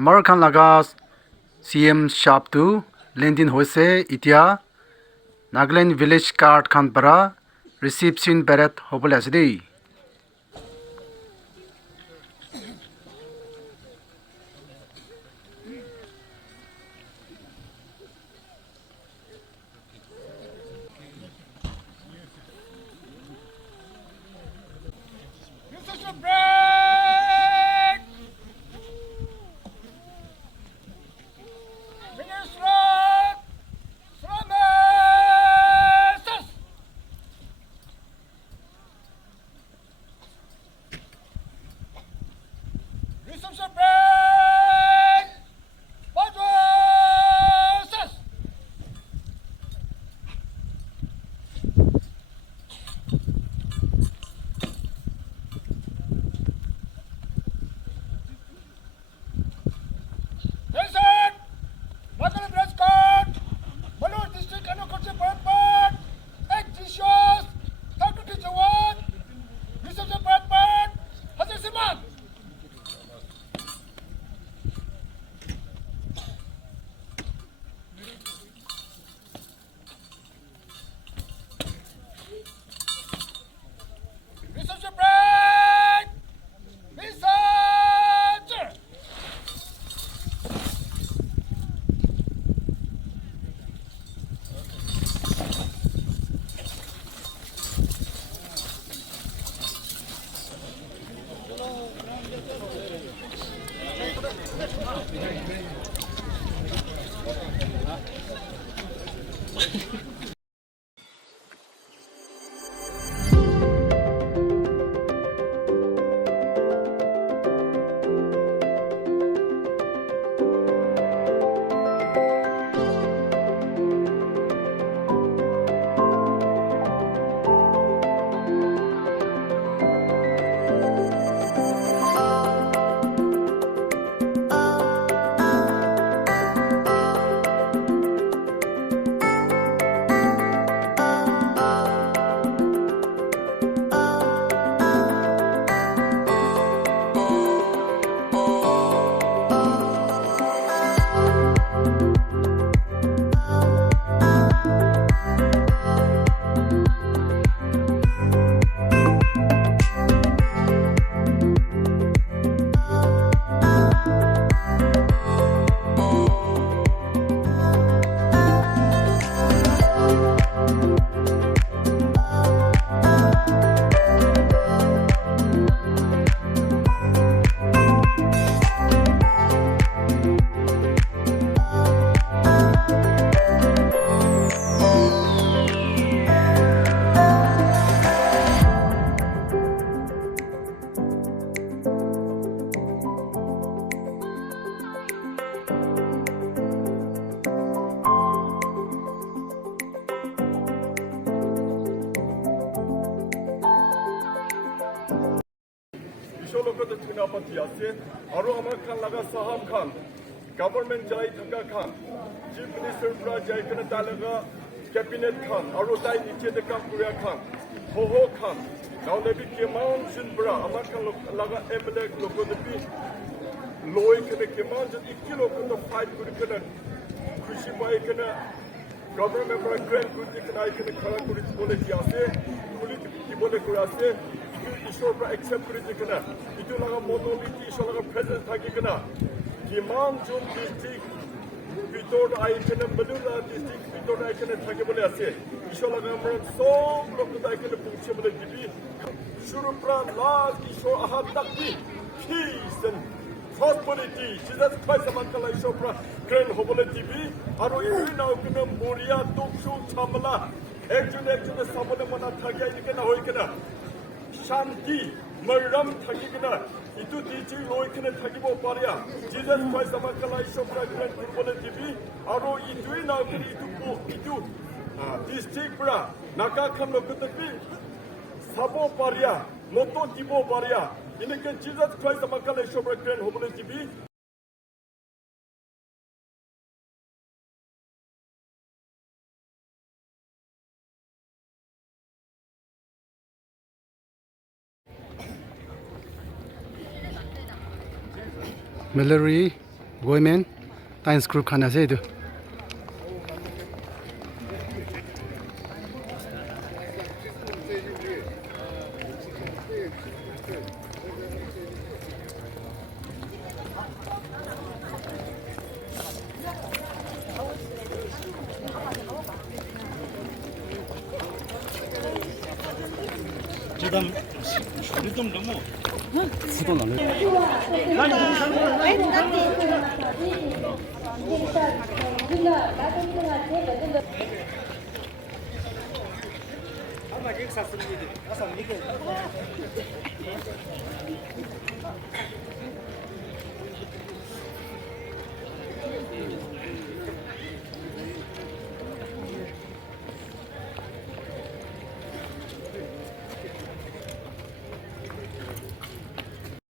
American laga CM shop tu Lendin hoise itia Nagaland village card khan para reception beret hobole ase dei. Sholokot Tunapati Yasin, Aru American Laga Saham Khan, Government Jai Thanga Khan, Chief Minister Jai Kanatalaga, Cabinet Khan, Aru Dai Nichedeka Kuria Khan, Hoho Khan, now they became Mount Shinbra, American Laga Emelek Lokodepi, Loy Kanakaman, just Ikiloko to fight Kurikana, Kushiba government member Grand Kutik and I can Karakurit Politiase, Kulit Kurase. Ishora accept criticana. Itu laga monolith ishora president hakikana. Kiman Jun district Vitor Aikana Meluri district Vitor Aikana Takabole ase. Ishora government so look I can functional TV. Shurupra laws ishor ahatakti peace and prosperity. Jesus Christ Amakala Ishopra Grand Hobole TV. Aro now can Moria Tukshu Tamala. Actually Sabanamana Taga Ikana Hoikana. Shanti, Maram Takina, itu teaching Loikana Takibo Paria, Jesus Christ Amakala Shopra Grand Purpole TV, Aro itu now itu district bra, Nakakam Lokatapi, Sabo Paria, Moto Tibo Paria, in the Jesus Christ Amakala Shopra Grand Purpole TV. Meluri Women, dance group khana se du.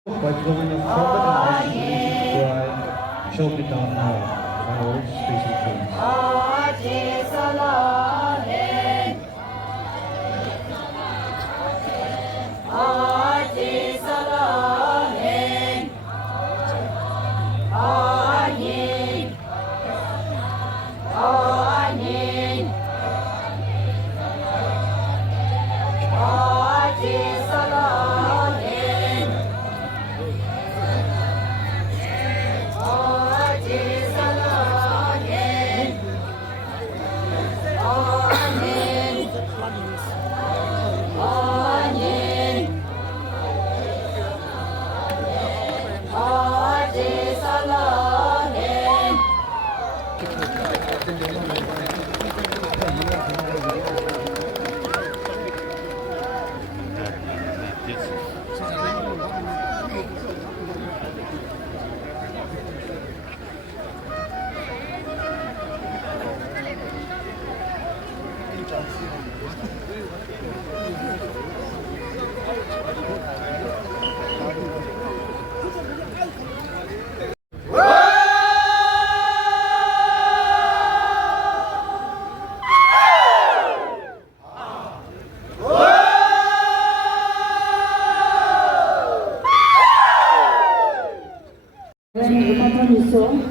By joining us from the congregation shall be done now. My Lord, speaking please.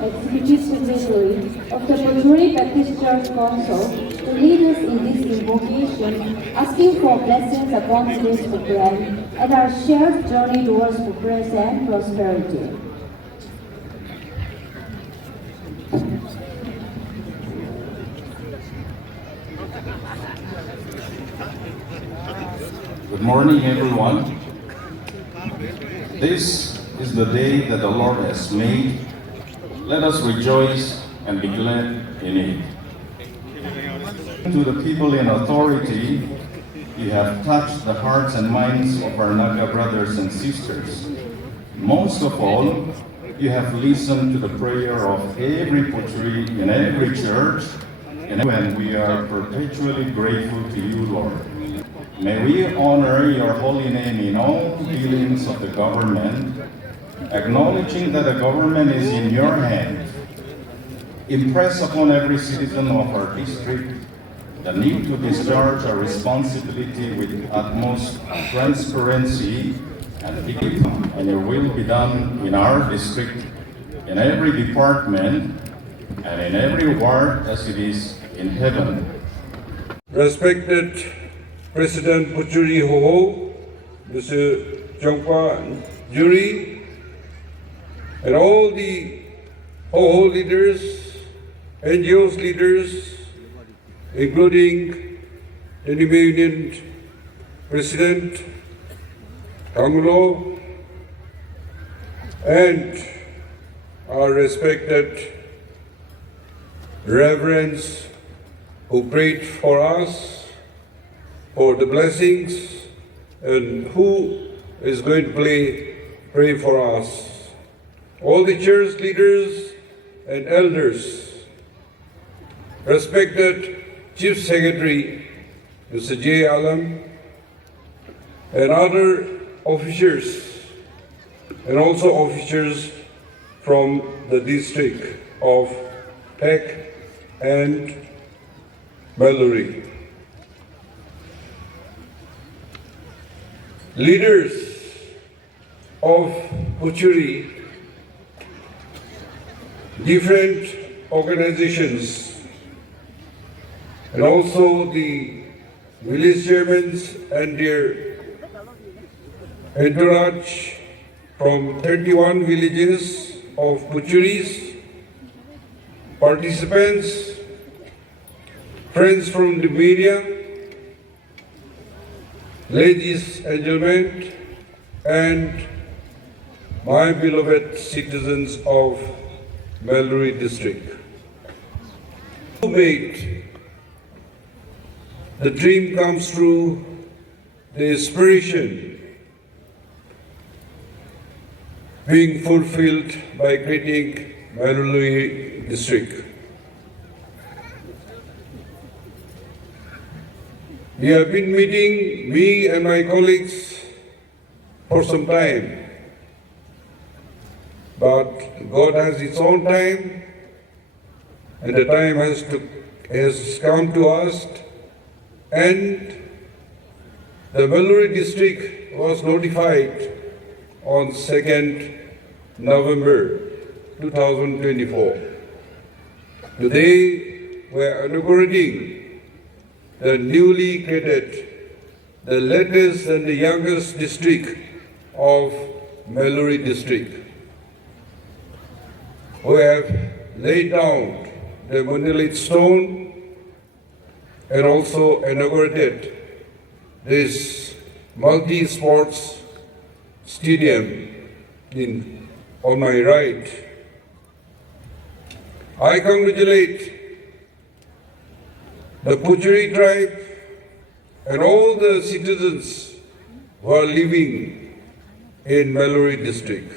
Executive Secretary of the Meluri Baptist Church Council, to lead us in this invocation, asking for blessings upon today's program and our shared journey towards progress and prosperity. Good morning, everyone. This is the day that the Lord has made. Let us rejoice and be glad in it. To the people in authority, you have touched the hearts and minds of our Naga brothers and sisters. Most of all, you have listened to the prayer of every putri in every church, and we are perpetually grateful to you, Lord. May we honor your holy name in all dealings of the government, acknowledging that the government is in your hands. Impress upon every citizen of our district the need to discharge our responsibility with utmost transparency and dignity, and your will be done in our district, in every department, and in every ward as it is in heaven. Respected President Puchuri Hoho, Mr. Jongpa Juri, and all the Hoho leaders, NGOs leaders, including the Union President Anglo, and our respected reverends who prayed for us, for the blessings, and who is going to pray for us. All the church leaders and elders, respected Chief Secretary Mr. J. Alam, and other officers, and also officers from the district of Peck and Meluri. Leaders of Puchuri different organizations and also the village chairmen and their entourage from 31 villages of Puchuris, participants, friends from the media, ladies and gentlemen, and my beloved citizens of Meluri district, who made the dream comes true, the aspiration being fulfilled by creating Meluri district. We have been meeting, me and my colleagues, for some time. But God has its own time, and the time has come to us, and the Meluri district was notified on 2nd November 2024. Today, we are inaugurating the newly created, the latest and the youngest district of Meluri district. We have laid down the monolith stone and also inaugurated this multi-sports stadium on my right. I congratulate the Puchuri tribe and all the citizens who are living in Meluri district.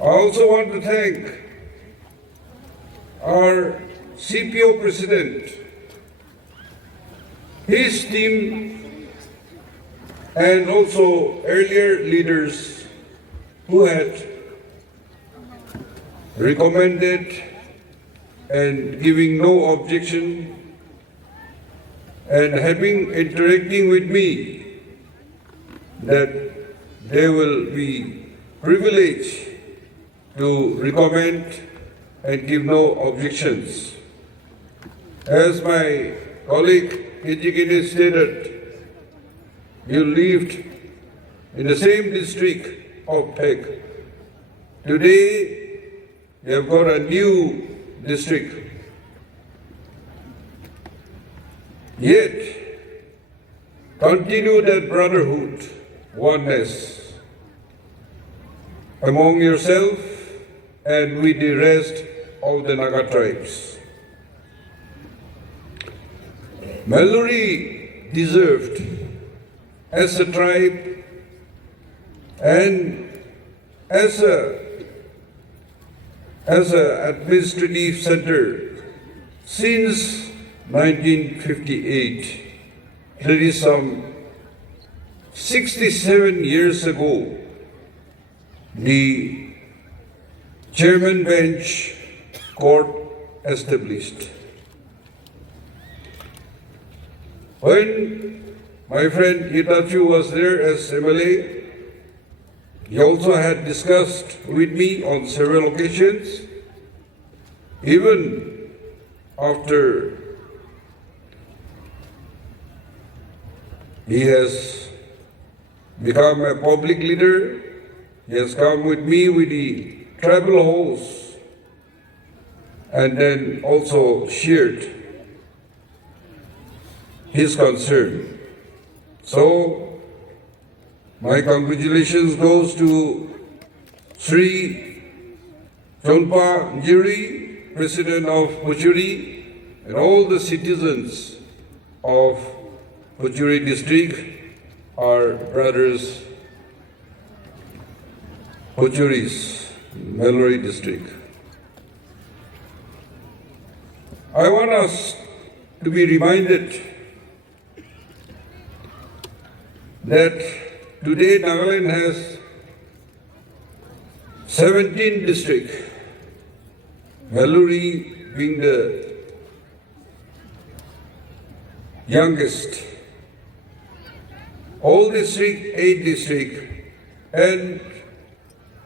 I also want to thank our CPO president, his team, and also earlier leaders who had recommended and giving no objection and having interacting with me that they will be privileged to recommend and give no objections. As my colleague Kijikini stated, you lived in the same district of Peg. Today, you have got a new district. Yet, continue that brotherhood, oneness among yourself and with the rest of the Naga tribes. Meluri deserved as a tribe and as a administrative center since 1958. That is some 67 years ago, the chairman bench court established. When my friend Itachu was there as MLA, he also had discussed with me on several occasions, even after he has become a public leader. He has come with me with the tribal halls and then also shared his concern. So, my congratulations goes to Sri Chonpa Njiri, President of Puchuri, and all the citizens of Puchuri district, our brothers Puchuris, Meluri district. I want us to be reminded that today Nagaland has 17 districts, Meluri being the youngest. All district, 8 districts, and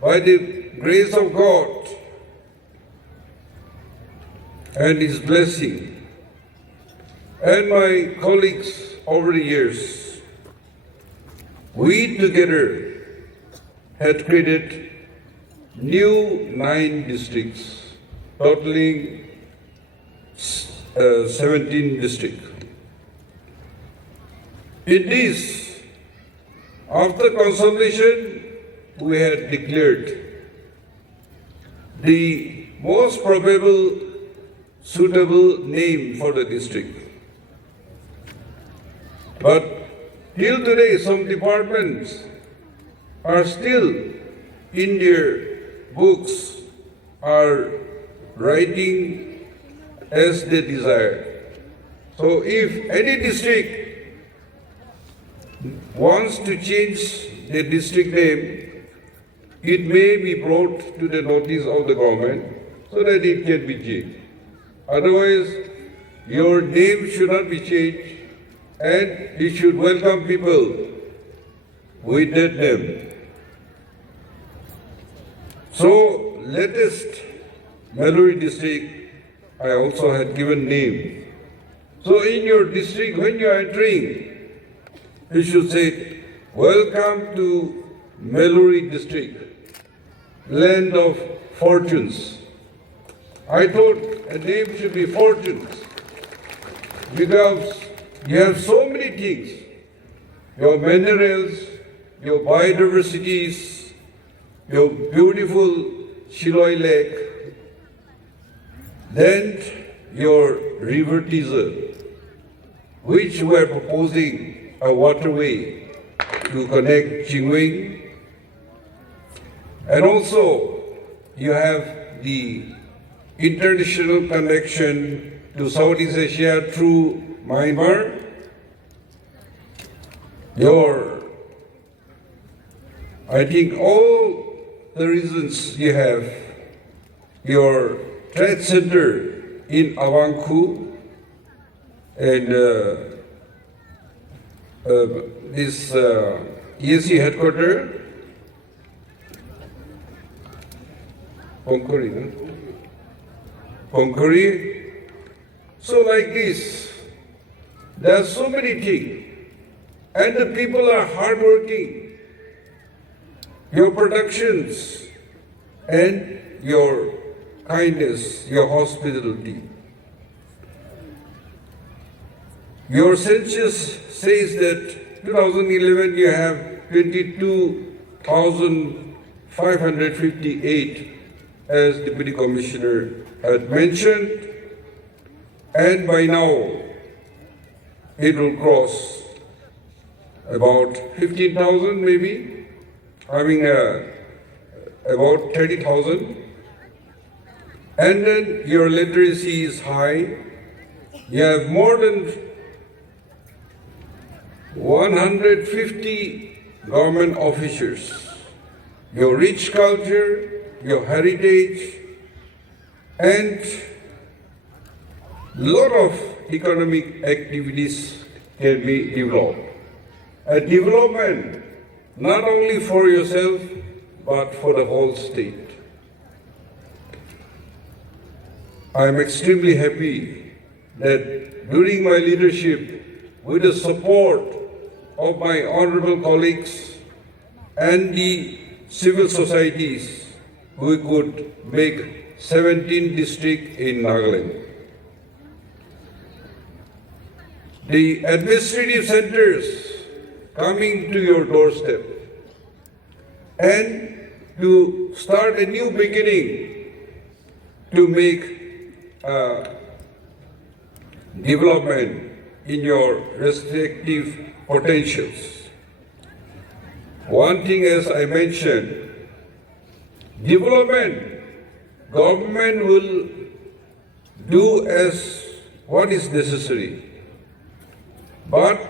by the grace of God and His blessing, and my colleagues over the years, we together had created new 9 districts, totaling 17 districts. In this, after consultation, we had declared the most probable suitable name for the district. But till today, some departments are still in their books are writing as they desire. So if any district wants to change the district name, it may be brought to the notice of the government so that it can be changed. Otherwise, your name should not be changed, and you should welcome people with that name. So, latest Meluri district, I also had given name. So, in your district, when you are entering, you should say, "Welcome to Meluri district, land of fortunes." I thought a name should be fortunes because you have so many things, your minerals, your biodiversities, your beautiful Shiloi Lake, then your river teaser, which we are proposing a waterway to connect Jingwing, and also you have the international connection to Southeast Asia through Myanmar. I think all the reasons you have, your trade center in Avangku and this ESC headquarters, Pongkuri. So like this, there are so many things, and the people are hardworking. Your productions and your kindness, your hospitality. Your census says that 2011 you have 22,558, as Deputy Commissioner had mentioned, and by now it will cross about 15,000 maybe, having about 30,000. And then your literacy is high. You have more than 150 government officers. Your rich culture, your heritage, and lot of economic activities can be developed. A development not only for yourself, but for the whole state. I am extremely happy that during my leadership, with the support of my honorable colleagues and the civil societies, we could make 17 districts in Nagaland. The administrative centers coming to your doorstep, and to start a new beginning to make development in your respective potentials. One thing, as I mentioned, development, government will do as what is necessary, but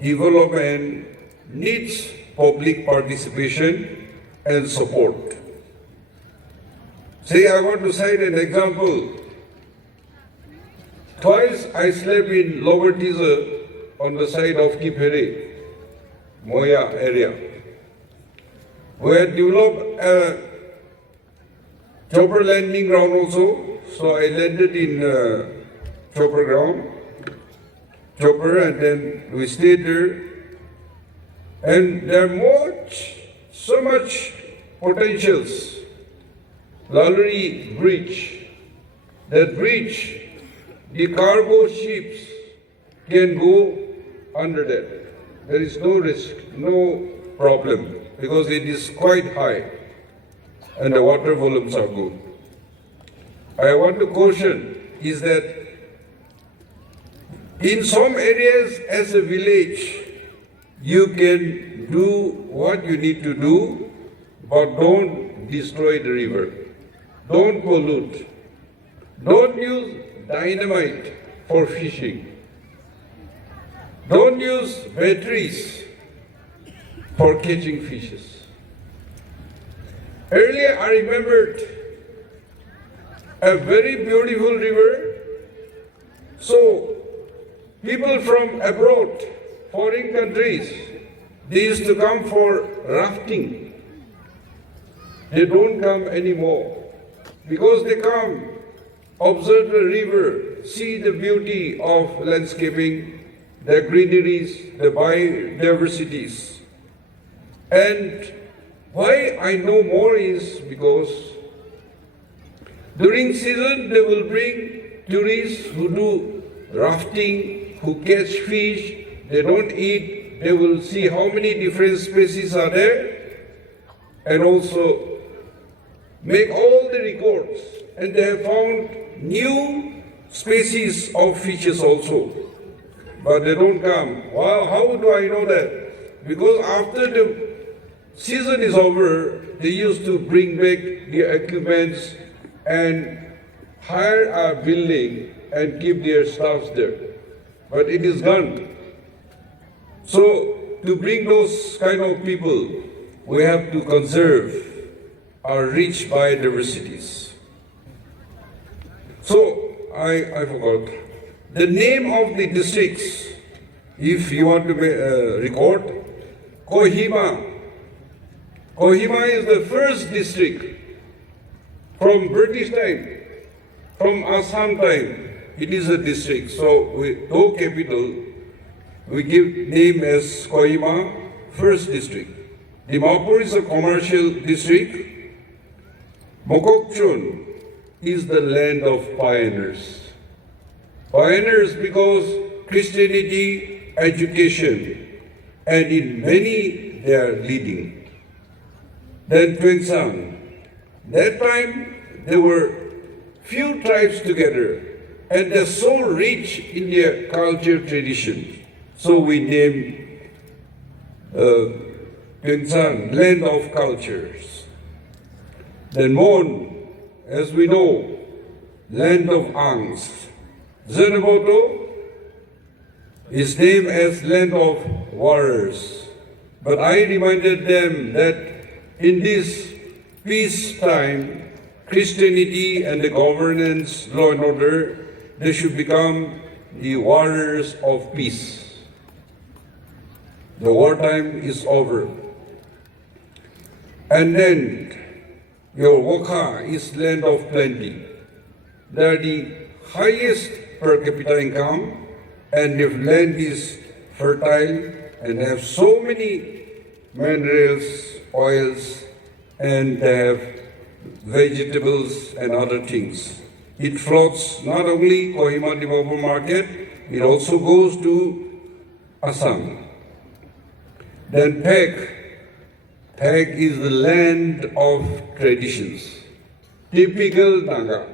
development needs public participation and support. Say, I want to cite an example. Twice I slept in Lower Teaser on the side of Kipere, Moya area. We had developed a chopper landing ground also. So I landed in chopper ground, and then we stayed there. And there are so much potentials. Meluri Bridge, that bridge, the cargo ships can go under that. There is no risk, no problem, because it is quite high and the water volumes are good. I want to caution is that in some areas as a village, you can do what you need to do, but don't destroy the river. Don't pollute. Don't use dynamite for fishing. Don't use batteries for catching fishes. Earlier I remembered a very beautiful river. So people from abroad, foreign countries, they used to come for rafting. They don't come anymore because they come, observe the river, see the beauty of landscaping, the greeneries, the biodiversities. And why I know more is because during season they will bring tourists who do rafting, who catch fish, they don't eat, they will see how many different species are there and also make all the records. And they have found new species of fishes also. But they don't come. Well, how do I know that? Because after the season is over, they used to bring back their equipments and hire a building and keep their stuffs there. But it is gone. So to bring those kind of people, we have to conserve our rich biodiversities. So I forgot. The name of the districts, if you want to record, Kohima. Kohima is the first district from British time, from Assam time. It is a district. So no capital, we give name as Kohima, first district. Dimapur is a commercial district. Mokokchung is the land of pioneers. Pioneers because Christianity, education, and in many they are leading. Then Twingsang. That time there were few tribes together and they're so rich in their culture tradition. So we named Twingsang, land of cultures. Then Mon, as we know, land of angst. Zerboto is named as land of warriors. But I reminded them that in this peace time, Christianity and the governance, law and order, they should become the warriors of peace. The wartime is over. And then your Wokha is land of plenty. They are the highest per capita income, and if land is fertile and have so many minerals, oils, and they have vegetables and other things. It floats not only Kohima Dimapur market, it also goes to Assam. Then Pek. Pek is the land of traditions, typical Naga,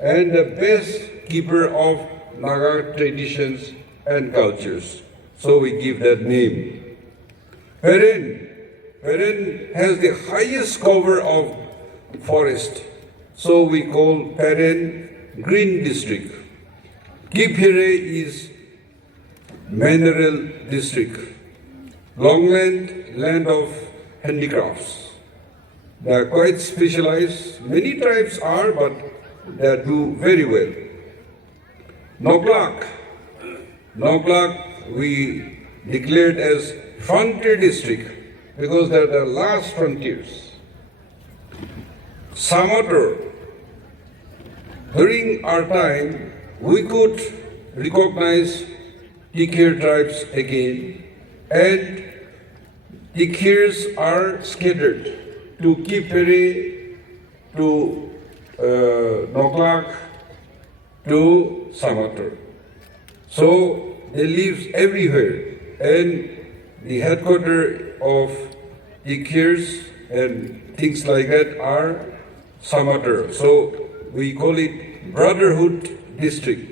and the best keeper of Naga traditions and cultures. So we give that name. Peren has the highest cover of forest. So we call Peren Green District. Kiphere is Mineral District. Longland, land of handicrafts. They are quite specialized. Many tribes are, but they do very well. Noglak we declared as frontier district because they are the last frontiers. Samator. During our time, we could recognize Tikir tribes again, and Tikirs are scattered to Kipere, to Noklak, to Samator. So they live everywhere, and the headquarters of Tikirs and things like that are Samator. So we call it Brotherhood District.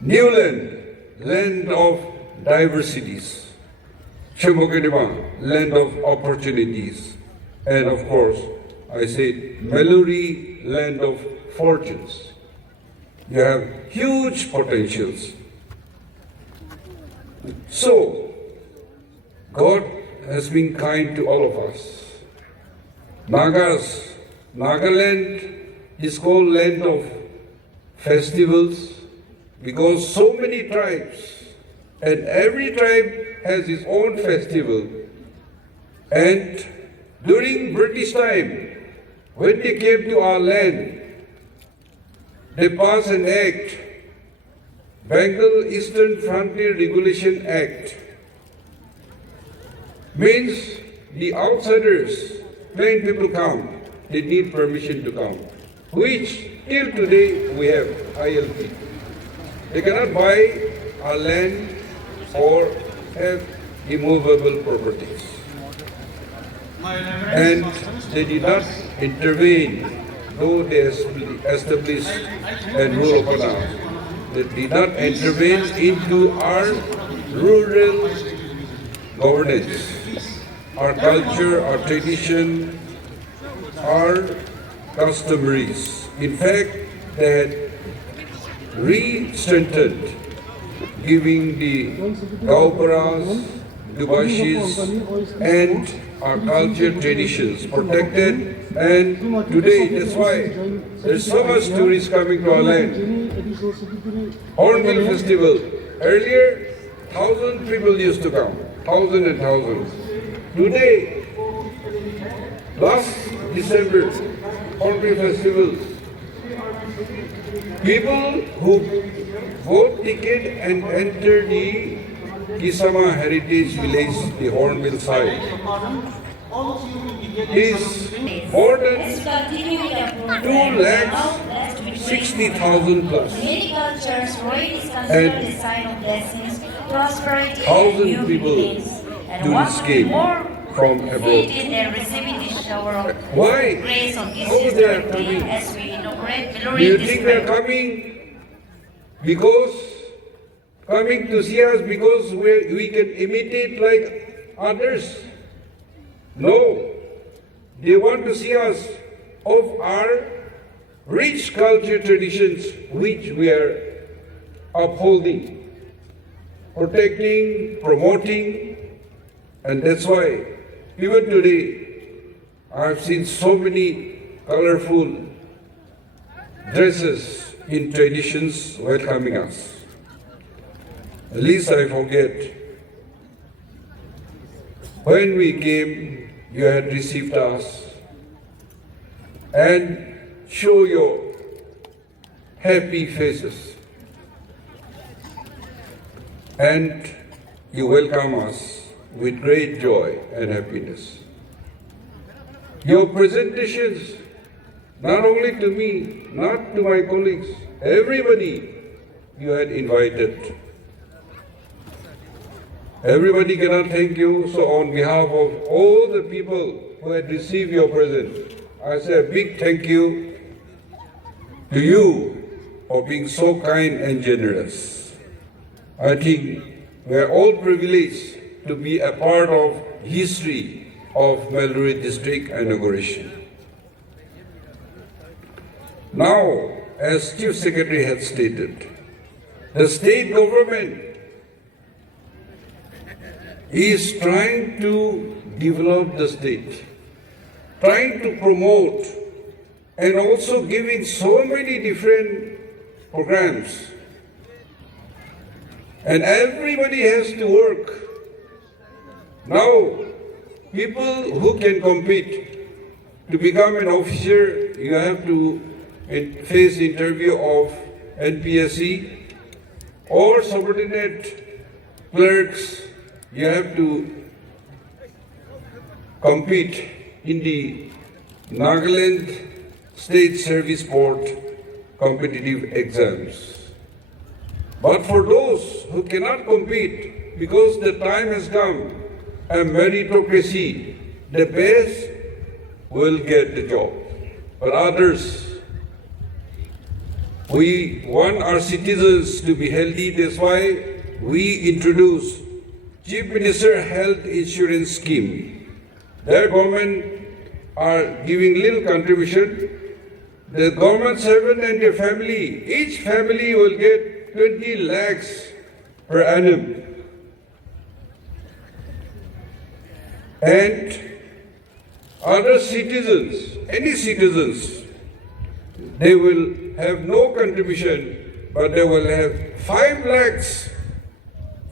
New land, land of diversities. Shemokenima, land of opportunities. And of course, I said Meluri, land of fortunes. You have huge potentials. So, God has been kind to all of us. Nagaland is called land of festivals because so many tribes, and every tribe has its own festival. And during British time, when they came to our land, they passed an act, Bengal Eastern Frontier Regulation Act. Means the outsiders, plain people come, they need permission to come, which till today we have ILP. They cannot buy our land or have immovable properties. And they did not intervene, though they established and rule upon us. They did not intervene into our rural governance, our culture, our tradition, our customaries. In fact, they had re-strengthened, giving the Gauparas, Dubashis, and our culture traditions protected. And today, that's why there's so much tourists coming to our land. Hornbill Festival. Earlier, 1,000 people used to come, 1,000 and thousands. Today, last December, Hornbill Festival, people who bought ticket and enter the Kisama Heritage Village, the Hornbill site, is more than 2,60,000 plus. Many cultures, Roy is considered the sign of blessings, prosperity, and 1,000 new people beginnings. to this game from abroad. They're receiving this shower of Why? grace on this How they are history coming? as we inaugurate Do Meluri you think they are district. coming because coming to see us because we can imitate like others? No. They want to see us of our rich culture traditions which we are upholding, protecting, promoting, and that's why even today I've seen so many colorful dresses in traditions welcoming us. At least I forget. When we came, you had received us and show your happy faces. And you welcome us with great joy and happiness. Your presentations, not only to me, not to my colleagues, everybody you had invited. Everybody cannot thank you, so on behalf of all the people who had received your present, I say a big thank you to you for being so kind and generous. I think we are all privileged to be a part of history of Meluri district inauguration. Now, as Chief Secretary had stated, the state government is trying to develop the state, trying to promote, and also giving so many different programs. And everybody has to work. Now, people who can compete to become an officer, you have to face interview of NPSC, or subordinate clerks, you have to compete in the Nagaland State Service Board competitive exams. But for those who cannot compete, because the time has come, and meritocracy, the best will get the job. But others, we want our citizens to be healthy. That's why we introduce Chief Minister Health Insurance Scheme. Their government are giving little contribution. The government servant and their family, each family will get 20 lakhs per annum. And other citizens, any citizens, they will have no contribution, but they will have 5 lakhs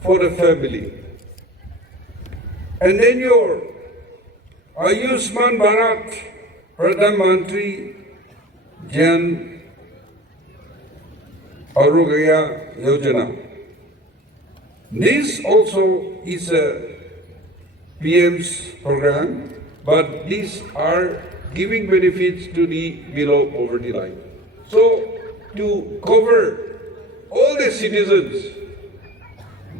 for the family. And then your Ayushman Bharat Pradhan Mantri Jan Arogya Yojana. This also is a PM's program, but these are giving benefits to the below poverty line. So, to cover all the citizens,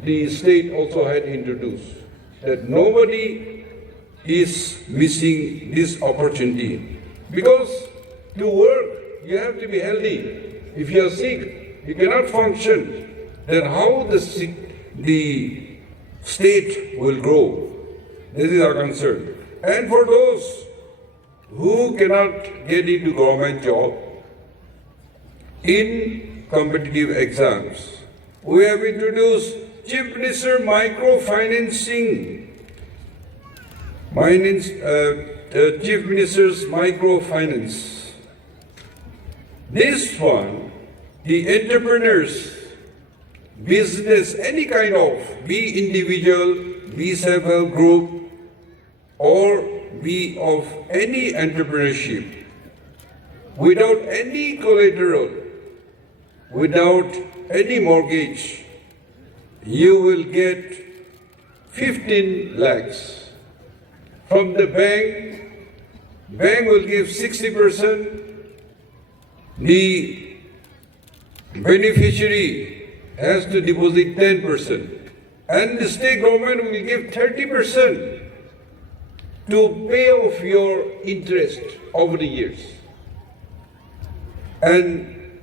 the state also had introduced that nobody is missing this opportunity. Because to work, you have to be healthy. If you are sick, you cannot function. Then how the state will grow? This is our concern. And for those who cannot get into government job in competitive exams, we have introduced Chief Minister Microfinancing. Chief Minister's Microfinance. This one, the entrepreneurs, business, any kind of, be individual, be self-help group, or be of any entrepreneurship, without any collateral, without any mortgage, you will get 15 lakhs. From the bank will give 60%, the beneficiary has to deposit 10%, and the state government will give 30% to pay off your interest over the years. And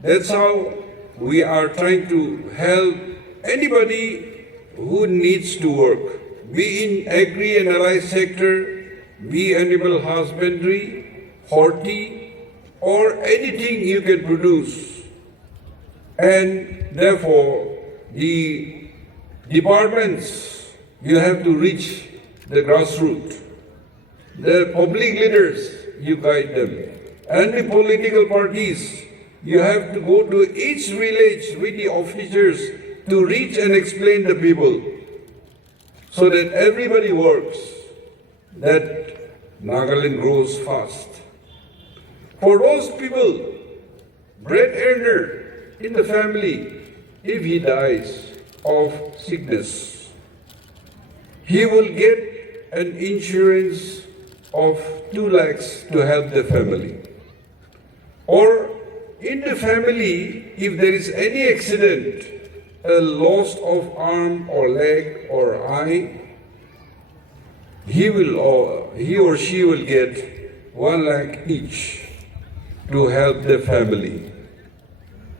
that's how we are trying to help anybody who needs to work, be in agri and allied sector, be animal husbandry, horti, or anything you can produce. And therefore, the departments, you have to reach the grassroots. The public leaders, you guide them. And the political parties, you have to go to each village with the officers to reach and explain the people, so that everybody works, that Nagaland grows fast. For those people, bread earner in the family, if he dies of sickness, he will get an insurance of 2 lakhs to help the family. Or in the family, if there is any accident, a loss of arm or leg or eye, he or she will get 1 lakh each to help the family.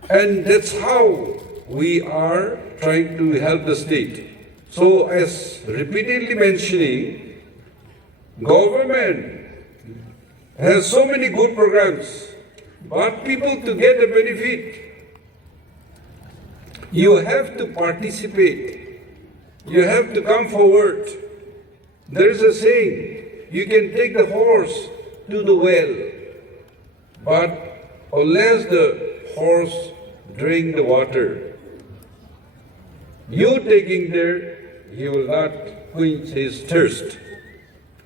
And that's how we are trying to help the state. So, as repeatedly mentioning, government has so many good programs, but people to get the benefit, you have to participate. You have to come forward. There is a saying, you can take the horse to the well, but unless the horse drink the water, you taking there, he will not quench his thirst.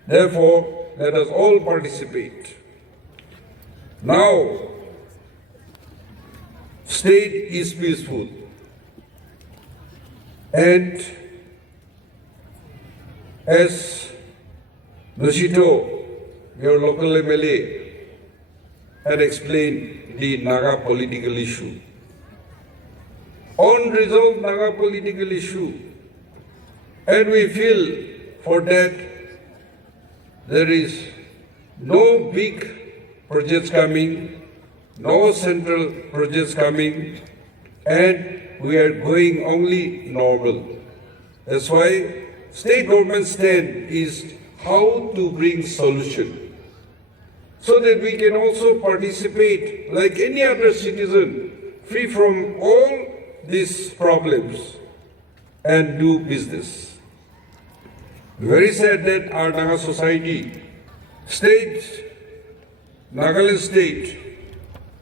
Therefore, let us all participate. Now, state is peaceful, and as Nashito, your local MLA, had explained the Naga political issue. Unresolved Naga political issue, and we feel for that there is no big projects coming, no central projects coming, and we are going only normal. That's why state government stand is how to bring solution, so that we can also participate like any other citizen, free from all these problems, and do business. Very sad that our Naga society, Nagaland state,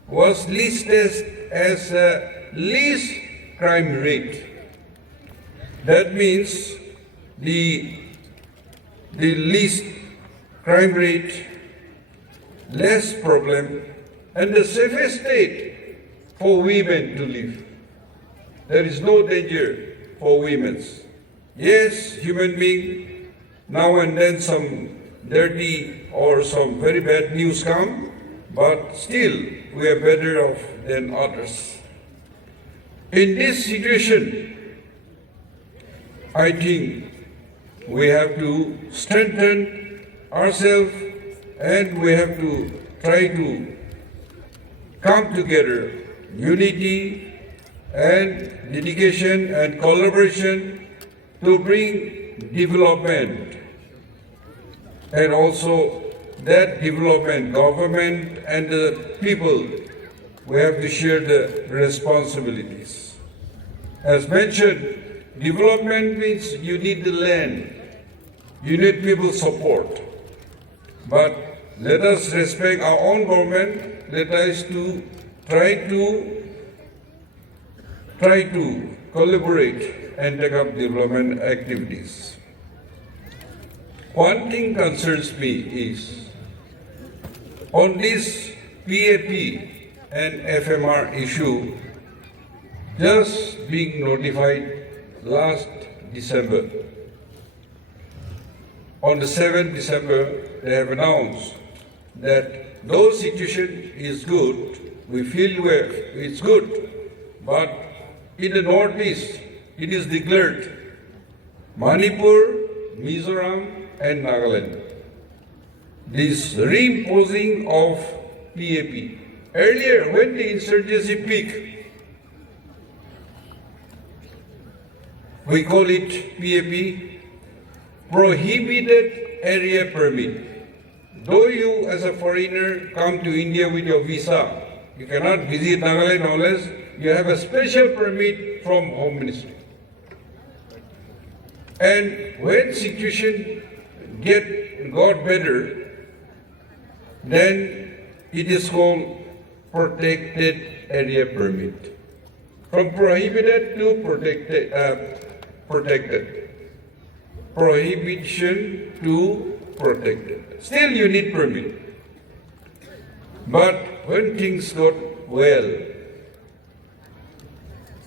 was listed as a least crime rate. That means the least crime rate, less problem, and the safest state for women to live. There is no danger for women. Yes, human being, now and then some dirty or some very bad news come, but still we are better off than others. In this situation, I think we have to strengthen ourselves and we have to try to come together, unity and dedication and collaboration to bring development. And also that development, government and the people, we have to share the responsibilities. As mentioned, development means you need the land, you need people support. But let us respect our own government, let us try to collaborate and take up development activities. One thing concerns me is, on this PAP and FMR issue, just being notified last December. On the 7th December, they have announced that though situation is good, we feel it's good, but in the Northeast, it is declared Manipur, Mizoram, and Nagaland. This reimposing of PAP. Earlier, when the insurgency peaked, we call it PAP, Prohibited Area Permit. Though you as a foreigner come to India with your visa, you cannot visit Nagaland unless you have a special permit from Home Ministry. And when situation got better, then it is called protected area permit. From prohibited to protected. Prohibition to protected. Still you need permit. But when things got well,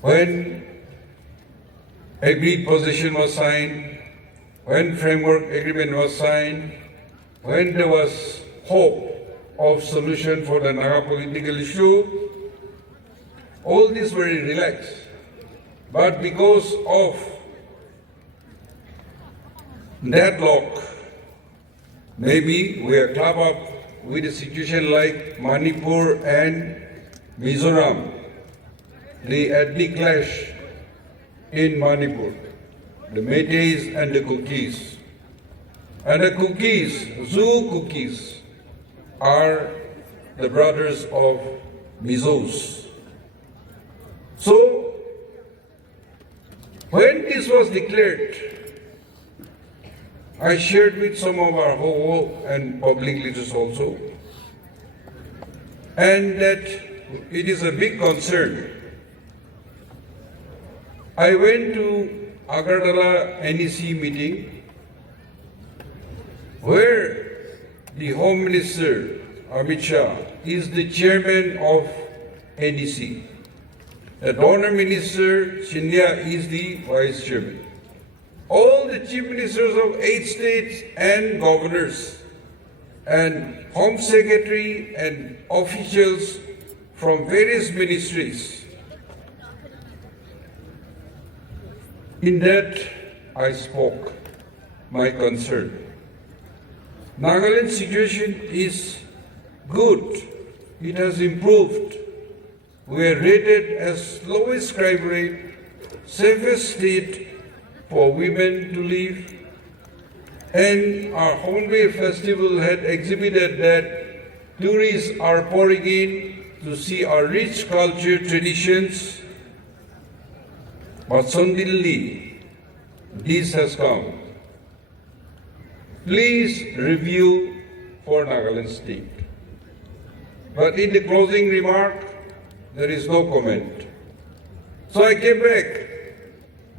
when agreed possession was signed, when framework agreement was signed, when there was hope of solution for the Naga political issue, all this very relaxed. But because of deadlock, maybe we are clubbed up with a situation like Manipur and Mizoram, the ethnic clash in Manipur, the Meiteis and the Kukis. And the Kukis, Zoo Kukis, are the brothers of Mizos. So, when this was declared, I shared with some of our Ho and public leaders also, and that it is a big concern. I went to Agartala NEC meeting where the Home Minister, Amit Shah, is the chairman of NDC. The Donor Minister, Scindia, is the vice chairman. All the chief ministers of 8 states and governors and Home Secretary and officials from various ministries. In that, I spoke my concern. Nagaland's situation is good. It has improved. We are rated as lowest crime rate, safest state for women to live, and our Hornbill Festival had exhibited that tourists are pouring in to see our rich culture traditions. But suddenly, this has come. Please review for Nagaland State. But in the closing remark, there is no comment. So I came back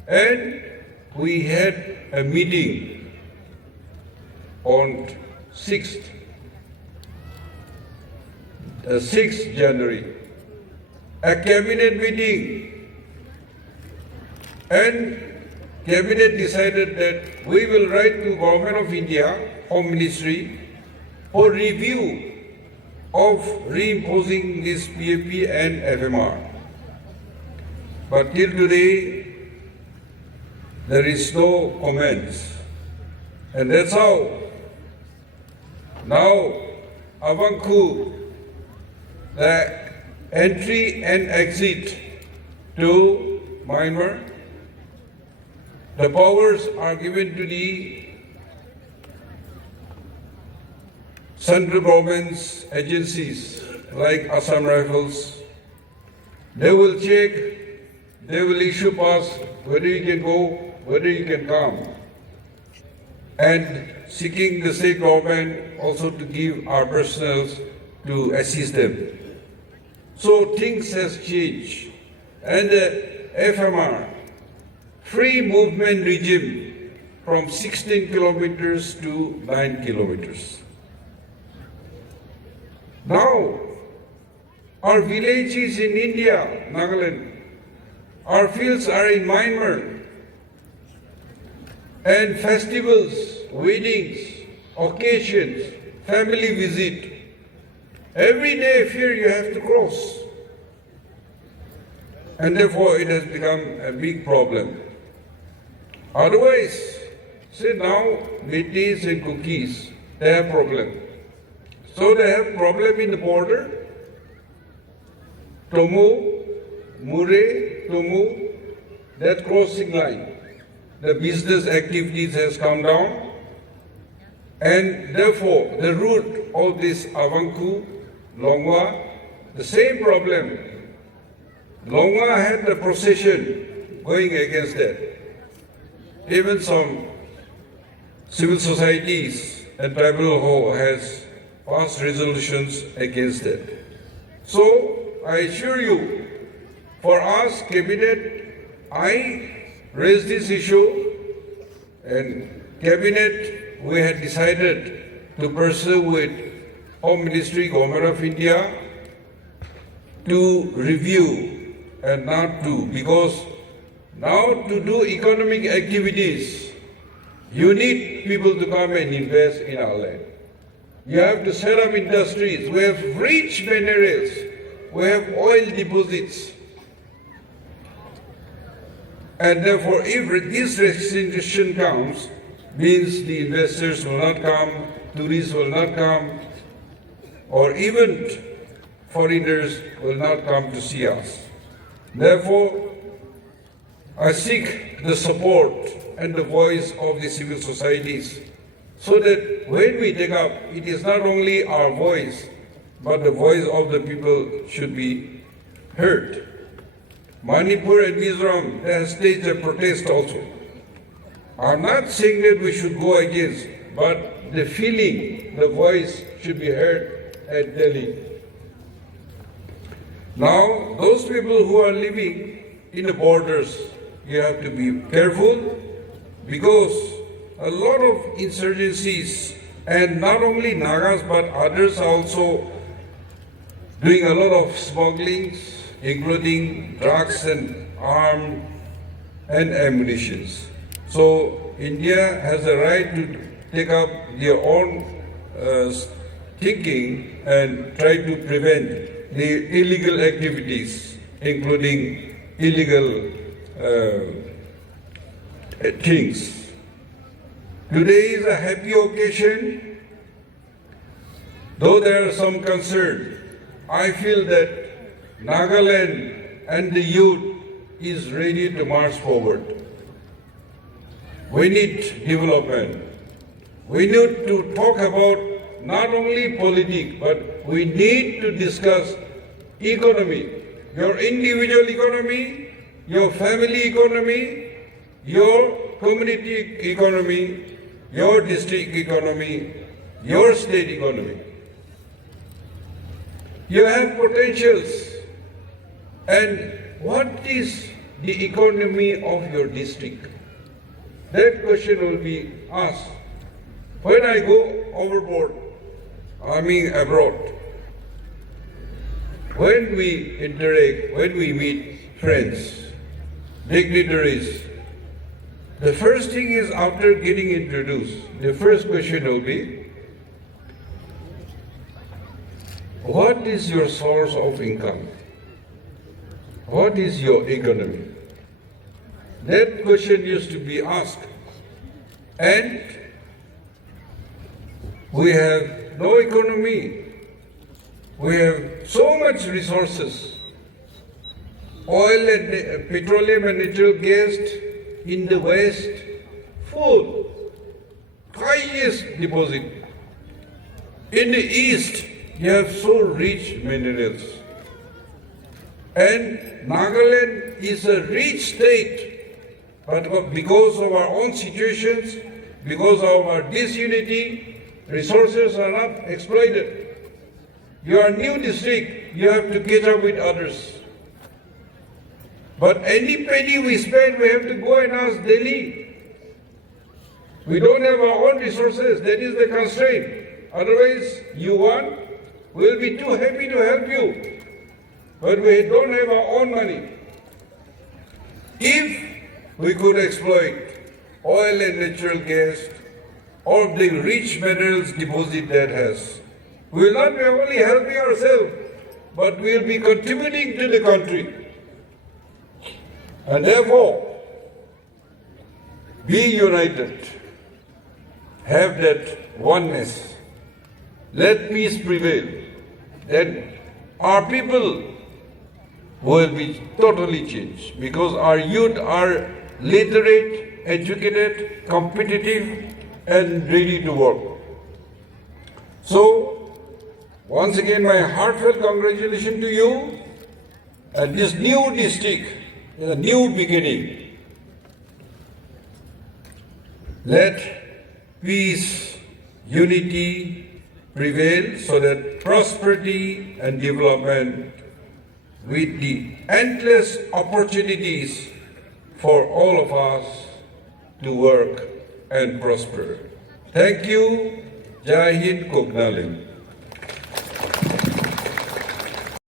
and we had a meeting on 6th January, a cabinet meeting, and cabinet decided that we will write to Government of India, Home Ministry, for review of reimposing this PAP and FMR. But till today, there is no comments. And that's how now Avanku, the entry and exit to Myanmar, the powers are given to the central government's agencies like Assam Rifles. They will check, they will issue pass, whether you can go, whether you can come. And seeking the state government also to give our personnel to assist them. So things has changed. And the FMR, free movement regime from 16 kilometers to 9 kilometers. Now, our villages in India, Nagaland, our fields are in Myanmar, and festivals, weddings, occasions, family visit, every day here you have to cross. And therefore it has become a big problem. Otherwise, say now, Métis and Cookies, they have problem. So they have problem in the border. Tomo, Murray, Tomo, that crossing line. The business activities has come down. And therefore, the route of this Avanku, Longwa, the same problem. Longwa had the procession going against that. Even some civil societies and tribal hall has passed resolutions against that. So I assure you, for us, Cabinet, I raised this issue, and Cabinet, we had decided to pursue with Home Ministry, Government of India, to review and not to, because now to do economic activities, you need people to come and invest in our land. You have to set up industries. We have rich minerals. We have oil deposits. And therefore, if this restriction comes, means the investors will not come, tourists will not come, or even foreigners will not come to see us. Therefore, I seek the support and the voice of the civil societies, so that when we take up, it is not only our voice, but the voice of the people should be heard. Manipur and Mizoram, they have staged a protest also. I'm not saying that we should go against, but the feeling, the voice should be heard at Delhi. Now, those people who are living in the borders, you have to be careful, because a lot of insurgencies And not only Nagas but others are also doing a lot of smuggling, including drugs and arms and ammunition. So India has a right to take up their own thinking and try to prevent the illegal activities, including illegal things. Today is a happy occasion. Though there are some concern, I feel that Nagaland and the youth is ready to march forward. We need development. We need to talk about not only politics, but we need to discuss economy, your individual economy, your family economy, your community economy, your district economy, your state economy. You have potentials. And what is the economy of your district? That question will be asked. When I go overboard, I mean abroad, when we interact, when we meet friends, dignitaries, the first thing is after getting introduced, the first question will be, what is your source of income? What is your economy? That question used to be asked. And we have no economy. We have so much resources. Oil and petroleum and natural gas in the West, full, highest deposit. In the East, you have so rich minerals. And Nagaland is a rich state, but because of our own situations, because of our disunity, resources are not exploited. You are a new district, you have to catch up with others. But any penny we spend, we have to go and ask Delhi. We don't have our own resources, that is the constraint. Otherwise, you want, we'll be too happy to help you. But we don't have our own money. If we could exploit oil and natural gas or the rich minerals deposit that has, we will not be only helping ourselves, but we will be contributing to the country. And therefore, be united, have that oneness, let peace prevail, then our people will be totally changed because our youth are literate, educated, competitive, and ready to work. So, once again, my heartfelt congratulations to you and this new district, a new beginning. Let peace, unity prevail so that prosperity and development with the endless opportunities for all of us to work and prosper. Thank you. Jai Hind Koknaling.